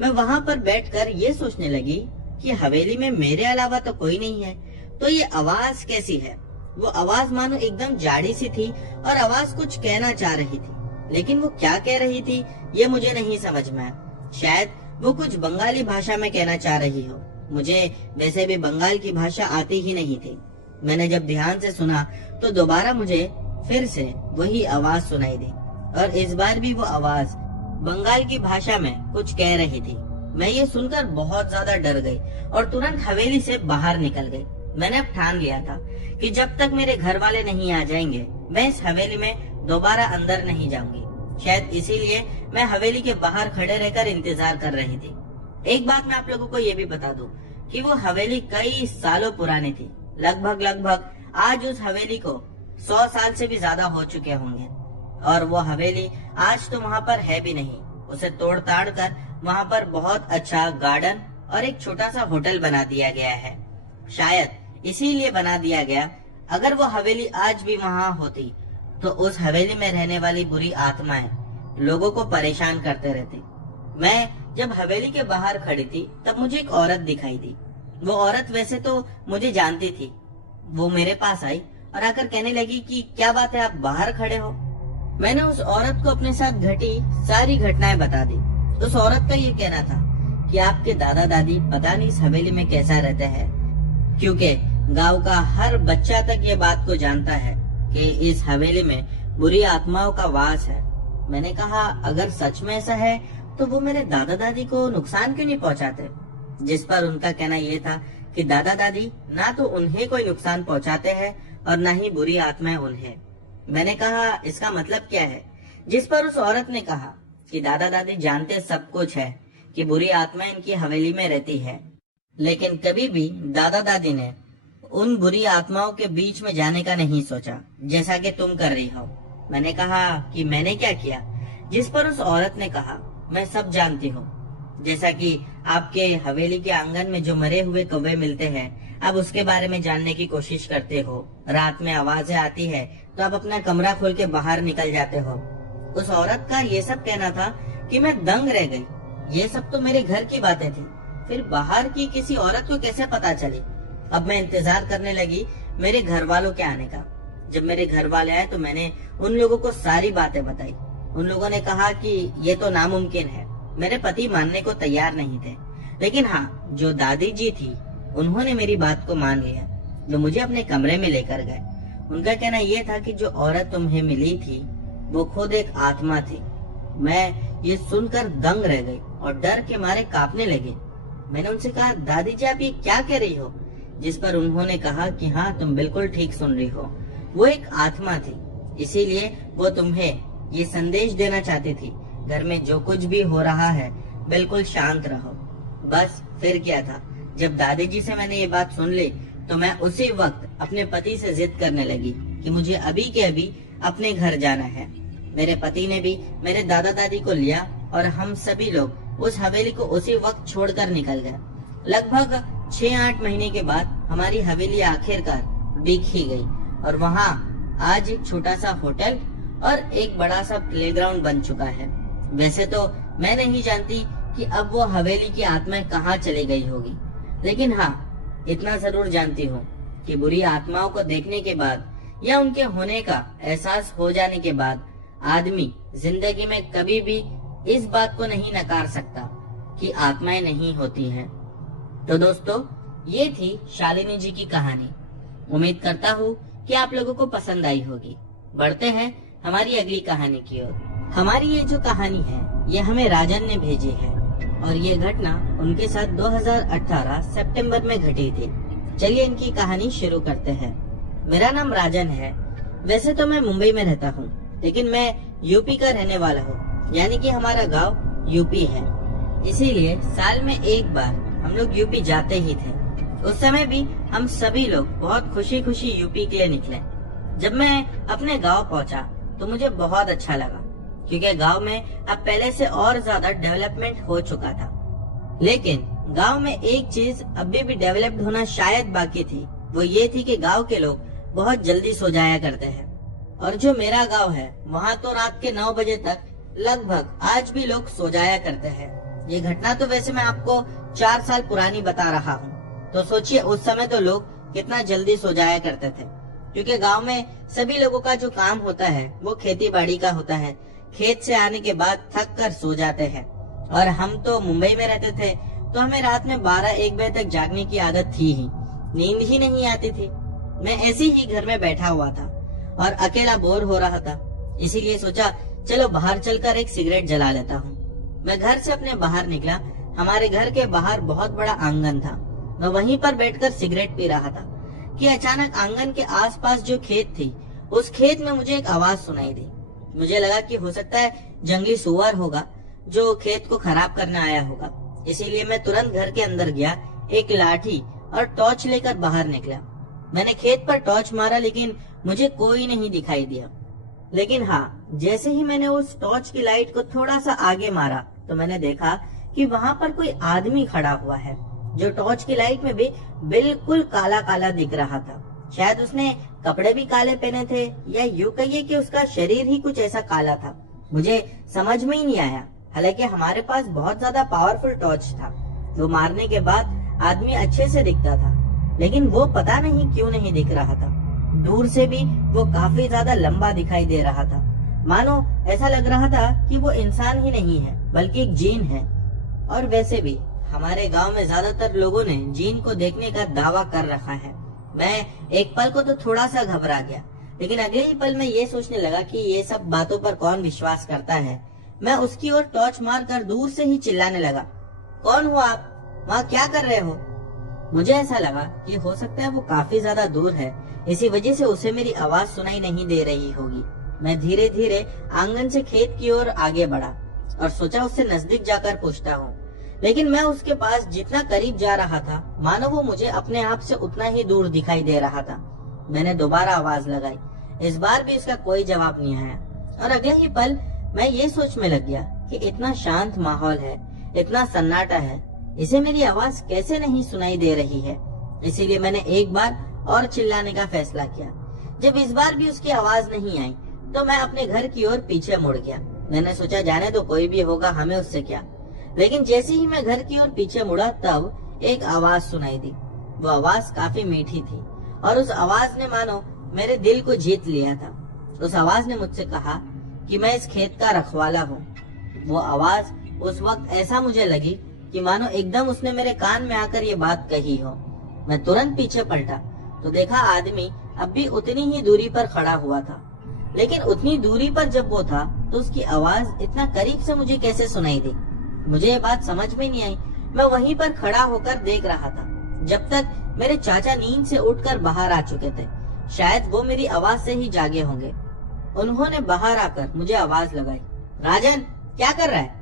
मैं वहाँ पर बैठकर ये सोचने लगी कि हवेली में मेरे अलावा तो कोई नहीं है, तो ये आवाज कैसी है। वो आवाज मानो एकदम जाड़ी सी थी और आवाज कुछ कहना चाह रही थी, लेकिन वो क्या कह रही थी ये मुझे नहीं समझ में आया। शायद वो कुछ बंगाली भाषा में कहना चाह रही हो। मुझे वैसे भी बंगाल की भाषा आती ही नहीं थी। मैंने जब ध्यान से सुना तो दोबारा मुझे फिर से वही आवाज सुनाई दी, और इस बार भी वो आवाज बंगाल की भाषा में कुछ कह रही थी। मैं ये सुनकर बहुत ज्यादा डर गई और तुरंत हवेली से बाहर निकल गई। मैंने अब ठान लिया था कि जब तक मेरे घर वाले नहीं आ जाएंगे मैं इस हवेली में दोबारा अंदर नहीं जाऊंगी। शायद इसीलिए मैं हवेली के बाहर खड़े रहकर इंतजार कर रही थी। एक बात मैं आप लोगों को ये भी बता दूं कि वो हवेली कई सालों पुरानी थी। लगभग आज उस हवेली को 100 साल से भी ज्यादा हो चुके होंगे और वो हवेली आज तो वहाँ पर है भी नहीं। उसे तोड़ ताड़ कर वहाँ पर बहुत अच्छा गार्डन और एक छोटा सा होटल बना दिया गया है। शायद इसीलिए बना दिया गया। अगर वो हवेली आज भी वहाँ होती तो उस हवेली में रहने वाली बुरी आत्माएं लोगों को परेशान करते रहती। मैं जब हवेली के बाहर खड़ी थी तब मुझे एक औरत दिखाई दी। वो औरत वैसे तो मुझे जानती थी। वो मेरे पास आई और आकर कहने लगी कि क्या बात है, आप बाहर खड़े हो। मैंने उस औरत को अपने साथ घटी सारी घटनाएं बता दी। उस औरत का ये कहना था कि आपके दादा दादी पता नहीं इस हवेली में कैसा रहते हैं, क्योंकि गांव का हर बच्चा तक ये बात को जानता है कि इस हवेली में बुरी आत्माओं का वास है। मैंने कहा अगर सच में ऐसा है तो वो मेरे दादा दादी को नुकसान क्यों नहीं पहुंचाते। जिस पर उनका कहना ये था कि दादा दादी ना तो उन्हें कोई नुकसान पहुंचाते हैं और न ही बुरी आत्माएं उन्हें। मैंने कहा इसका मतलब क्या है। जिस पर उस औरत ने कहा कि दादा दादी जानते सब कुछ है कि बुरी आत्माएं इनकी हवेली में रहती है, लेकिन कभी भी दादा दादी ने उन बुरी आत्माओं के बीच में जाने का नहीं सोचा जैसा कि तुम कर रही हो। मैंने कहा कि मैंने क्या किया। जिस पर उस औरत ने कहा मैं सब जानती हूँ। जैसा कि आपके हवेली के आंगन में जो मरे हुए कौवे मिलते हैं, आप उसके बारे में जानने की कोशिश करते हो। रात में आवाजें आती है तो आप अपना कमरा खोल के बाहर निकल जाते हो। उस औरत का ये सब कहना था कि मैं दंग रह गई। ये सब तो मेरे घर की बातें थी, फिर बाहर की किसी औरत को कैसे पता चली। अब मैं इंतजार करने लगी मेरे घर वालों के आने का। जब मेरे घर वाले आए तो मैंने उन लोगों को सारी बातें बताई। उन लोगों ने कहा कि ये तो नामुमकिन है। मेरे पति मानने को तैयार नहीं थे, लेकिन हाँ, जो दादी जी थी उन्होंने मेरी बात को मान लिया। जो मुझे अपने कमरे में लेकर गए। उनका कहना यह था कि जो औरत तुम्हें मिली थी वो खुद एक आत्मा थी। मैं ये सुनकर दंग रह गई और डर के मारे कांपने लगे। मैंने उनसे कहा दादी जी आप ये क्या कह रही हो। जिस पर उन्होंने कहा कि हाँ तुम बिल्कुल ठीक सुन रही हो। वो एक आत्मा थी, इसीलिए वो तुम्हें ये संदेश देना चाहती थी घर में जो कुछ भी हो रहा है बिल्कुल शांत रहो। बस फिर क्या था, जब दादी जी से मैंने ये बात सुन ली तो मैं उसी वक्त अपने पति से जिद करने लगी कि मुझे अभी के अभी अपने घर जाना है। मेरे पति ने भी मेरे दादा दादी को लिया और हम सभी लोग उस हवेली को उसी वक्त छोड़कर निकल गए। लगभग 6-8 महीने के बाद हमारी हवेली आखिरकार बिक ही गई और वहाँ आज एक छोटा सा होटल और एक बड़ा सा प्लेग्राउंड बन चुका है। वैसे तो मैं नहीं जानती कि अब वो हवेली की आत्माएं कहाँ चली गई होगी, लेकिन हाँ इतना जरूर जानती हूँ कि बुरी आत्माओं को देखने के बाद या उनके होने का एहसास हो जाने के बाद आदमी जिंदगी में कभी भी इस बात को नहीं नकार सकता कि आत्माएं नहीं होती हैं। तो दोस्तों, ये थी शालिनी जी की कहानी। उम्मीद करता हूँ कि आप लोगों को पसंद आई होगी। बढ़ते हैं हमारी अगली कहानी की ओर। हमारी ये जो कहानी है ये हमें राजन ने भेजी है और ये घटना उनके साथ 2018 सितंबर में घटी थी। चलिए इनकी कहानी शुरू करते हैं। मेरा नाम राजन है। वैसे तो मैं मुंबई में रहता हूँ, लेकिन मैं यूपी का रहने वाला हूँ, यानी कि हमारा गांव यूपी है। इसीलिए साल में एक बार हम लोग यूपी जाते ही थे। उस समय भी हम सभी लोग बहुत खुशी खुशी यूपी के लिए निकले। जब मैं अपने गांव पहुंचा तो मुझे बहुत अच्छा लगा, क्योंकि गांव में अब पहले से और ज्यादा डेवलपमेंट हो चुका था। लेकिन गांव में एक चीज अभी भी डेवलप्ड होना शायद बाकी थी। वो ये थी कि गांव के लोग बहुत जल्दी सो जाया करते हैं। और जो मेरा गांव है वहाँ तो रात के 9 बजे तक लगभग आज भी लोग सो जाया करते हैं। ये घटना तो वैसे मैं आपको 4 साल पुरानी बता रहा हूँ, तो सोचिए उस समय तो लोग कितना जल्दी सो जाया करते थे, क्योंकि गांव में सभी लोगों का जो काम होता है वो खेती बाड़ी का होता है। खेत से आने के बाद थक कर सो जाते हैं। और हम तो मुंबई में रहते थे तो हमें रात में 12-1 बजे तक जागने की आदत थी ही, नींद ही नहीं आती थी। मैं ऐसे ही घर में बैठा हुआ था और अकेला बोर हो रहा था, इसीलिए सोचा चलो बाहर चलकर एक सिगरेट जला लेता हूँ। मैं घर से अपने बाहर निकला। हमारे घर के बाहर बहुत बड़ा आंगन था। मैं वहीं पर बैठकर सिगरेट पी रहा था कि अचानक आंगन के आसपास जो खेत थी, उस खेत में मुझे एक आवाज सुनाई दी। मुझे लगा कि हो सकता है जंगली सुअर होगा जो खेत को खराब करने आया होगा। इसीलिए मैं तुरंत घर के अंदर गया, एक लाठी और टॉर्च लेकर बाहर निकला। मैंने खेत पर टॉर्च मारा लेकिन मुझे कोई नहीं दिखाई दिया। लेकिन हाँ, जैसे ही मैंने उस टॉर्च की लाइट को थोड़ा सा आगे मारा तो मैंने देखा कि वहाँ पर कोई आदमी खड़ा हुआ है जो टॉर्च की लाइट में भी बिल्कुल काला काला दिख रहा था। शायद उसने कपड़े भी काले पहने थे, या यूं कहिए कि उसका शरीर ही कुछ ऐसा काला था। मुझे समझ में ही नहीं आया। हालांकि हमारे पास बहुत ज्यादा पावरफुल टॉर्च था। वो मारने के बाद आदमी अच्छे से दिखता था, लेकिन वो पता नहीं क्यों नहीं दिख रहा था। दूर से भी वो काफी ज्यादा लंबा दिखाई दे रहा था, मानो ऐसा लग रहा था कि वो इंसान ही नहीं है बल्कि एक जीन है। और वैसे भी हमारे गांव में ज्यादातर लोगों ने जीन को देखने का दावा कर रखा है। मैं एक पल को तो थोड़ा सा घबरा गया, लेकिन अगले ही पल में ये सोचने लगा कि ये सब बातों पर कौन विश्वास करता है। मैं उसकी ओर टॉर्च मारकर दूर से ही चिल्लाने लगा, कौन हो आप? वहाँ क्या कर रहे हो? मुझे ऐसा लगा कि हो सकता है वो काफी ज्यादा दूर है, इसी वजह से उसे मेरी आवाज सुनाई नहीं दे रही होगी। मैं धीरे धीरे आंगन से खेत की ओर आगे बढ़ा और सोचा उससे नजदीक जाकर पूछता हूँ। लेकिन मैं उसके पास जितना करीब जा रहा था, मानो वो मुझे अपने आप से उतना ही दूर दिखाई दे रहा था। मैंने दोबारा आवाज लगाई। इस बार भी उसका कोई जवाब नहीं आया और अगले ही पल मैं ये सोच में लग गया कि इतना शांत माहौल है, इतना सन्नाटा है, इसे मेरी आवाज कैसे नहीं सुनाई दे रही है। इसीलिए मैंने एक बार और चिल्लाने का फैसला किया। जब इस बार भी उसकी आवाज नहीं आई तो मैं अपने घर की ओर पीछे मुड़ गया। मैंने सोचा जाने तो कोई भी होगा, हमें उससे क्या। लेकिन जैसे ही मैं घर की ओर पीछे मुड़ा तब एक आवाज सुनाई दी। वो आवाज काफी मीठी थी और उस आवाज ने मानो मेरे दिल को जीत लिया था। उस आवाज ने मुझसे कहा कि मैं इस खेत का रखवाला हूँ। वो आवाज उस वक्त ऐसा मुझे लगी कि मानो एकदम उसने मेरे कान में आकर ये बात कही हो। मैं तुरंत पीछे पलटा तो देखा आदमी अब भी उतनी ही दूरी पर खड़ा हुआ था, लेकिन उतनी दूरी पर जब वो था तो उसकी आवाज इतना करीब से मुझे कैसे सुनाई दी। मुझे ये बात समझ में नहीं आई। मैं वहीं पर खड़ा होकर देख रहा था जब तक मेरे चाचा नींद से उठकर बाहर आ चुके थे। शायद वो मेरी आवाज से ही जागे होंगे। उन्होंने बाहर आकर मुझे आवाज लगाई, राजन क्या कर रहा है?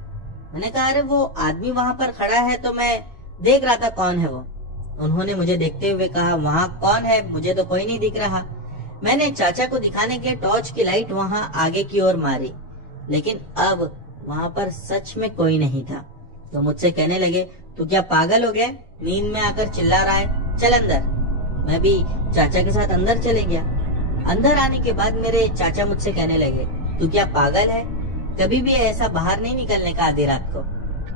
मैंने कहा अरे वो आदमी वहाँ पर खड़ा है तो मैं देख रहा था कौन है वो। उन्होंने मुझे देखते हुए कहा, वहाँ कौन है? मुझे तो कोई नहीं दिख रहा। मैंने चाचा को दिखाने के टॉर्च की लाइट वहाँ आगे की ओर मारी, लेकिन अब वहाँ पर सच में कोई नहीं था। तो मुझसे कहने लगे, तू क्या पागल हो गया? नींद में आकर चिल्ला रहा है, चल अंदर। मैं भी चाचा के साथ अंदर चले गया। अंदर आने के बाद मेरे चाचा मुझसे कहने लगे, तू क्या पागल है? कभी भी ऐसा बाहर नहीं निकलने का आधी रात को।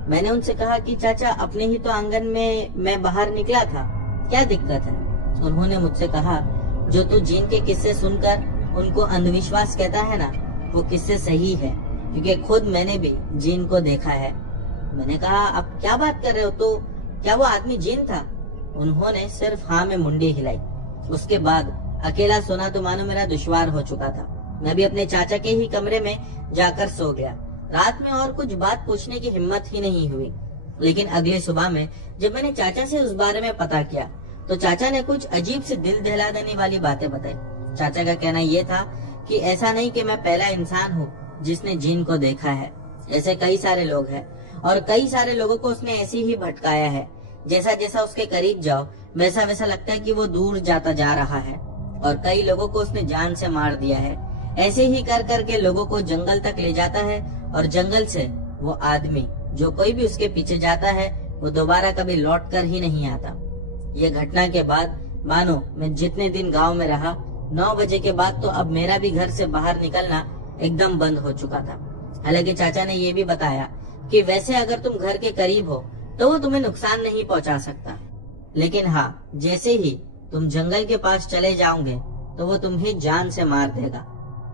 मैंने उनसे कहा कि चाचा अपने ही तो आंगन में मैं बाहर निकला था, क्या दिक्कत है? उन्होंने मुझसे कहा, जो तू जीन के किस्से सुनकर उनको अंधविश्वास कहता है ना, वो किस्से सही है, क्योंकि खुद मैंने भी जीन को देखा है। मैंने कहा, अब क्या बात कर रहे हो? तो क्या वो आदमी जीन था? उन्होंने सिर्फ हाँ में मुंडी हिलाई। उसके बाद अकेला सोना तो मानो मेरा दुश्वार हो चुका था। मैं भी अपने चाचा के ही कमरे में जाकर सो गया। रात में और कुछ बात पूछने की हिम्मत ही नहीं हुई। लेकिन अगले सुबह में जब मैंने चाचा से उस बारे में पता किया तो चाचा ने कुछ अजीब से दिल दहला देने वाली बातें बताई। चाचा का कहना यह था कि ऐसा नहीं कि मैं पहला इंसान हूँ जिसने जीन को देखा है। ऐसे कई सारे लोग हैं और कई सारे लोगों को उसने ऐसे ही भटकाया है। जैसा जैसा उसके करीब जाओ वैसा वैसा लगता है कि वो दूर जाता जा रहा है। और कई लोगों को उसने जान से मार दिया है। ऐसे ही कर करके लोगों को जंगल तक ले जाता है और जंगल से वो आदमी जो कोई भी उसके पीछे जाता है वो दोबारा कभी लौट कर ही नहीं आता। ये घटना के बाद मानो मैं जितने दिन गांव में रहा, 9 बजे के बाद तो अब मेरा भी घर से बाहर निकलना एकदम बंद हो चुका था। हालांकि चाचा ने ये भी बताया कि वैसे अगर तुम घर के करीब हो तो वो तुम्हें नुकसान नहीं पहुंचा सकता, लेकिन हाँ, जैसे ही तुम जंगल के पास चले जाओगे तो वो तुम्हें जान से मार देगा।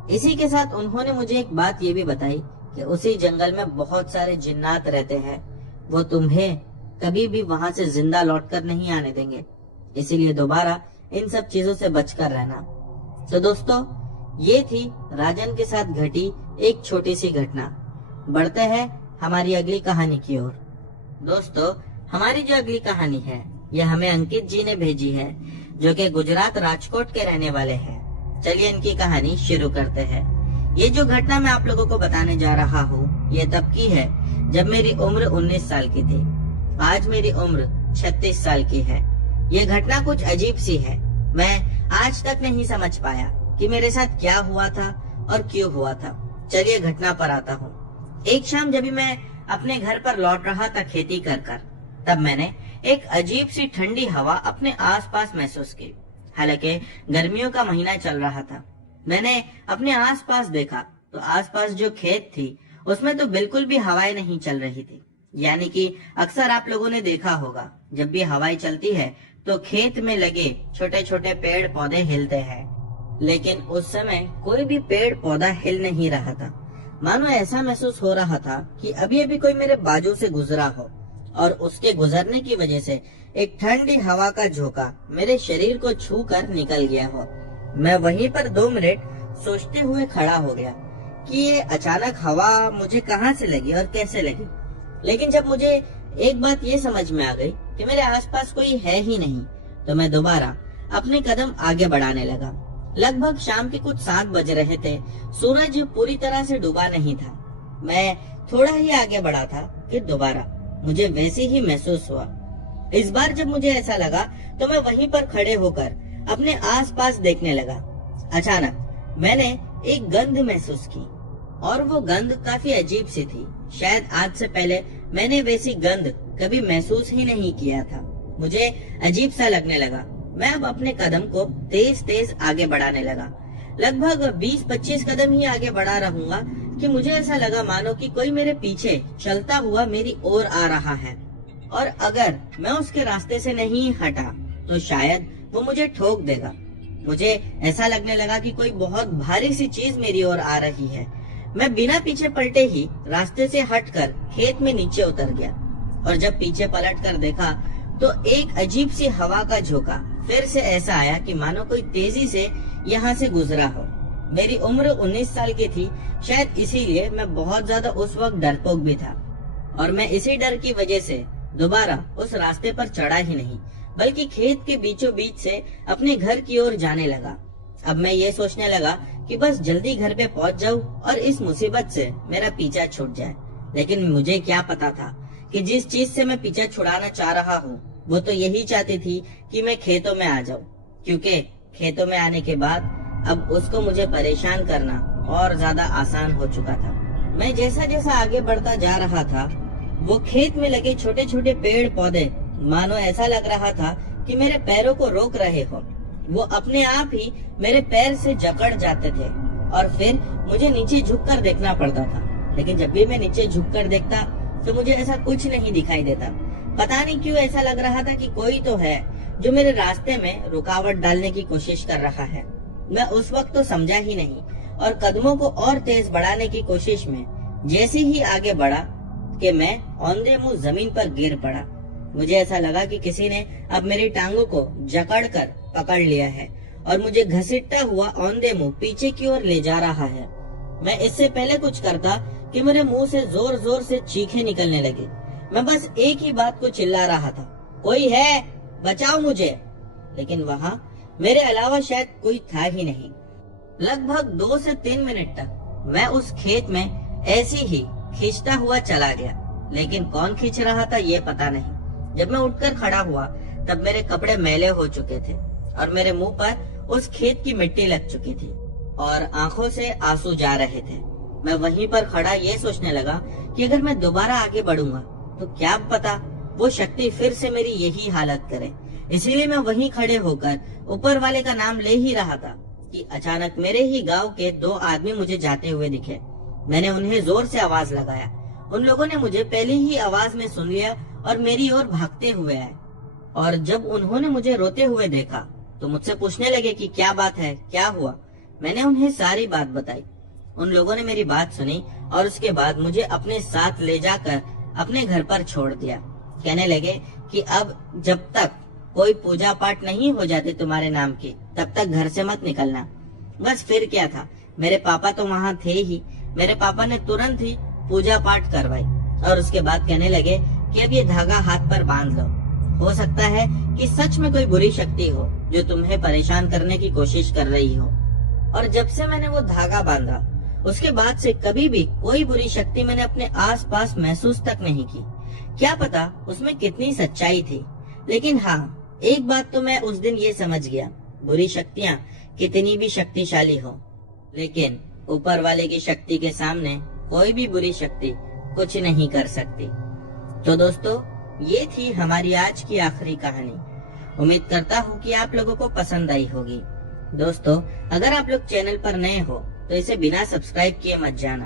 इसी के साथ उन्होंने मुझे एक बात ये भी बताई कि उसी जंगल में बहुत सारे जिन्नात रहते हैं। वो तुम्हें कभी भी वहां से जिंदा लौटकर नहीं आने देंगे, इसीलिए दोबारा इन सब चीजों से बचकर रहना। तो दोस्तों, ये थी राजन के साथ घटी एक छोटी सी घटना। बढ़ते हैं हमारी अगली कहानी की ओर। दोस्तों, हमारी जो अगली कहानी है यह हमें अंकित जी ने भेजी है, जो कि गुजरात राजकोट के रहने वाले हैं। चलिए इनकी कहानी शुरू करते हैं। ये जो घटना मैं आप लोगों को बताने जा रहा हूँ ये तब की है जब मेरी उम्र 19 साल की थी। आज मेरी उम्र 36 साल की है। ये घटना कुछ अजीब सी है। मैं आज तक नहीं समझ पाया कि मेरे साथ क्या हुआ था और क्यों हुआ था। चलिए घटना पर आता हूँ। एक शाम जब मैं अपने घर पर लौट रहा था खेती कर कर, तब मैंने एक अजीब सी ठंडी हवा अपने आसपास महसूस की। हालांकि गर्मियों का महीना चल रहा था। मैंने अपने आसपास देखा तो आसपास जो खेत थी उसमें तो बिल्कुल भी हवाएं नहीं चल रही थी। यानी कि अक्सर आप लोगों ने देखा होगा जब भी हवाएं चलती है तो खेत में लगे छोटे छोटे पेड़ पौधे हिलते हैं, लेकिन उस समय कोई भी पेड़ पौधा हिल नहीं रहा था। मानो ऐसा महसूस हो रहा था कि अभी अभी कोई मेरे बाजू से गुजरा हो और उसके गुजरने की वजह से एक ठंडी हवा का झोंका मेरे शरीर को छू कर निकल गया हो। मैं वहीं पर 2 मिनट सोचते हुए खड़ा हो गया कि ये अचानक हवा मुझे कहाँ से लगी और कैसे लगी। लेकिन जब मुझे एक बात ये समझ में आ गई कि मेरे आसपास कोई है ही नहीं, तो मैं दोबारा अपने कदम आगे बढ़ाने लगा। लगभग शाम के कुछ 7 बज रहे थे। सूरज पूरी तरह से डूबा नहीं था। मैं थोड़ा ही आगे बढ़ा था कि दोबारा मुझे वैसे ही महसूस हुआ। इस बार जब मुझे ऐसा लगा तो मैं वहीं पर खड़े होकर अपने आसपास देखने लगा। अचानक मैंने एक गंध महसूस की और वो गंध काफी अजीब सी थी। शायद आज से पहले मैंने वैसी गंध कभी महसूस ही नहीं किया था। मुझे अजीब सा लगने लगा। मैं अब अपने कदम को तेज तेज आगे बढ़ाने लगा। लगभग 20-25 कदम ही आगे बढ़ा रहूंगा कि मुझे ऐसा लगा मानो कि कोई मेरे पीछे चलता हुआ मेरी ओर आ रहा है, और अगर मैं उसके रास्ते से नहीं हटा तो शायद वो मुझे ठोक देगा। मुझे ऐसा लगने लगा कि कोई बहुत भारी सी चीज मेरी ओर आ रही है। मैं बिना पीछे पलटे ही रास्ते से हटकर खेत में नीचे उतर गया, और जब पीछे पलट कर देखा तो एक अजीब सी हवा का झोंका फिर से ऐसा आया कि मानो कोई तेजी से यहाँ से गुजरा हो। मेरी उम्र 19 साल की थी, शायद इसीलिए मैं बहुत ज्यादा उस वक्त डरपोक भी था, और मैं इसी डर की वजह से दोबारा उस रास्ते पर चढ़ा ही नहीं, बल्कि खेत के बीचों बीच से अपने घर की ओर जाने लगा। अब मैं ये सोचने लगा कि बस जल्दी घर पे पहुंच जाऊं और इस मुसीबत से मेरा पीछा छूट जाए। लेकिन मुझे क्या पता था कि जिस चीज से मैं पीछा छुड़ाना चाह रहा हूँ वो तो यही चाहती थी कि मैं खेतों में आ जाऊं, क्योंकि खेतों में आने के बाद अब उसको मुझे परेशान करना और ज्यादा आसान हो चुका था। मैं जैसा जैसा आगे बढ़ता जा रहा था वो खेत में लगे छोटे छोटे पेड़ पौधे मानो ऐसा लग रहा था कि मेरे पैरों को रोक रहे हो। वो अपने आप ही मेरे पैर से जकड़ जाते थे और फिर मुझे नीचे झुककर देखना पड़ता था। लेकिन जब भी मैं नीचे झुककर देखता तो मुझे ऐसा कुछ नहीं दिखाई देता। पता नहीं क्यों ऐसा लग रहा था कि कोई तो है जो मेरे रास्ते में रुकावट डालने की कोशिश कर रहा है। मैं उस वक्त तो समझा ही नहीं, और कदमों को और तेज बढ़ाने की कोशिश में जैसे ही आगे बढ़ा कि मैं औंधे मुंह जमीन पर गिर पड़ा। मुझे ऐसा लगा कि किसी ने अब मेरी टांगों को जकड़कर पकड़ लिया है और मुझे घसीटता हुआ औंधे मुंह पीछे की ओर ले जा रहा है। मैं इससे पहले कुछ करता कि मेरे मुंह से जोर जोर से चीखें निकलने लगी। मैं बस एक ही बात को चिल्ला रहा था, कोई है, बचाओ मुझे। लेकिन वहाँ मेरे अलावा शायद कोई था ही नहीं। लगभग 2 से 3 मिनट तक मैं उस खेत में ऐसे ही खींचता हुआ चला गया, लेकिन कौन खींच रहा था ये पता नहीं। जब मैं उठकर खड़ा हुआ तब मेरे कपड़े मैले हो चुके थे और मेरे मुंह पर उस खेत की मिट्टी लग चुकी थी और आंखों से आंसू जा रहे थे। मैं वहीं पर खड़ा ये सोचने लगा कि अगर मैं दोबारा आगे बढ़ूंगा तो क्या पता वो शक्ति फिर से मेरी यही हालत करे। इसीलिए मैं वहीं खड़े होकर ऊपर वाले का नाम ले ही रहा था कि अचानक मेरे ही गांव के 2 आदमी मुझे जाते हुए दिखे। मैंने उन्हें जोर से आवाज लगाया। उन लोगों ने मुझे पहले ही आवाज में सुन लिया और मेरी ओर भागते हुए आए, और जब उन्होंने मुझे रोते हुए देखा तो मुझसे पूछने लगे कि क्या बात है, क्या हुआ। मैंने उन्हें सारी बात बताई। उन लोगों ने मेरी बात सुनी और उसके बाद मुझे अपने साथ ले जाकर अपने घर पर छोड़ दिया। कहने लगे कि अब जब तक कोई पूजा पाठ नहीं हो जाती तुम्हारे नाम की तब तक घर से मत निकलना। बस फिर क्या था, मेरे पापा तो वहाँ थे ही। मेरे पापा ने तुरंत ही पूजा पाठ करवाई और उसके बाद कहने लगे कि अब ये धागा हाथ पर बांध लो। हो सकता है कि सच में कोई बुरी शक्ति हो जो तुम्हें परेशान करने की कोशिश कर रही हो। और जब से मैंने वो धागा बांधा उसके बाद से कभी भी कोई बुरी शक्ति मैंने अपने आसपास महसूस तक नहीं की। क्या पता उसमें कितनी सच्चाई थी, लेकिन हाँ, एक बात तो मैं उस दिन ये समझ गया, बुरी शक्तियाँ कितनी भी शक्तिशाली हो, लेकिन ऊपर वाले की शक्ति के सामने कोई भी बुरी शक्ति कुछ नहीं कर सकती। तो दोस्तों, ये थी हमारी आज की आखिरी कहानी। उम्मीद करता हूँ कि आप लोगों को पसंद आई होगी। दोस्तों, अगर आप लोग चैनल पर नए हो तो इसे बिना सब्सक्राइब किए मत जाना।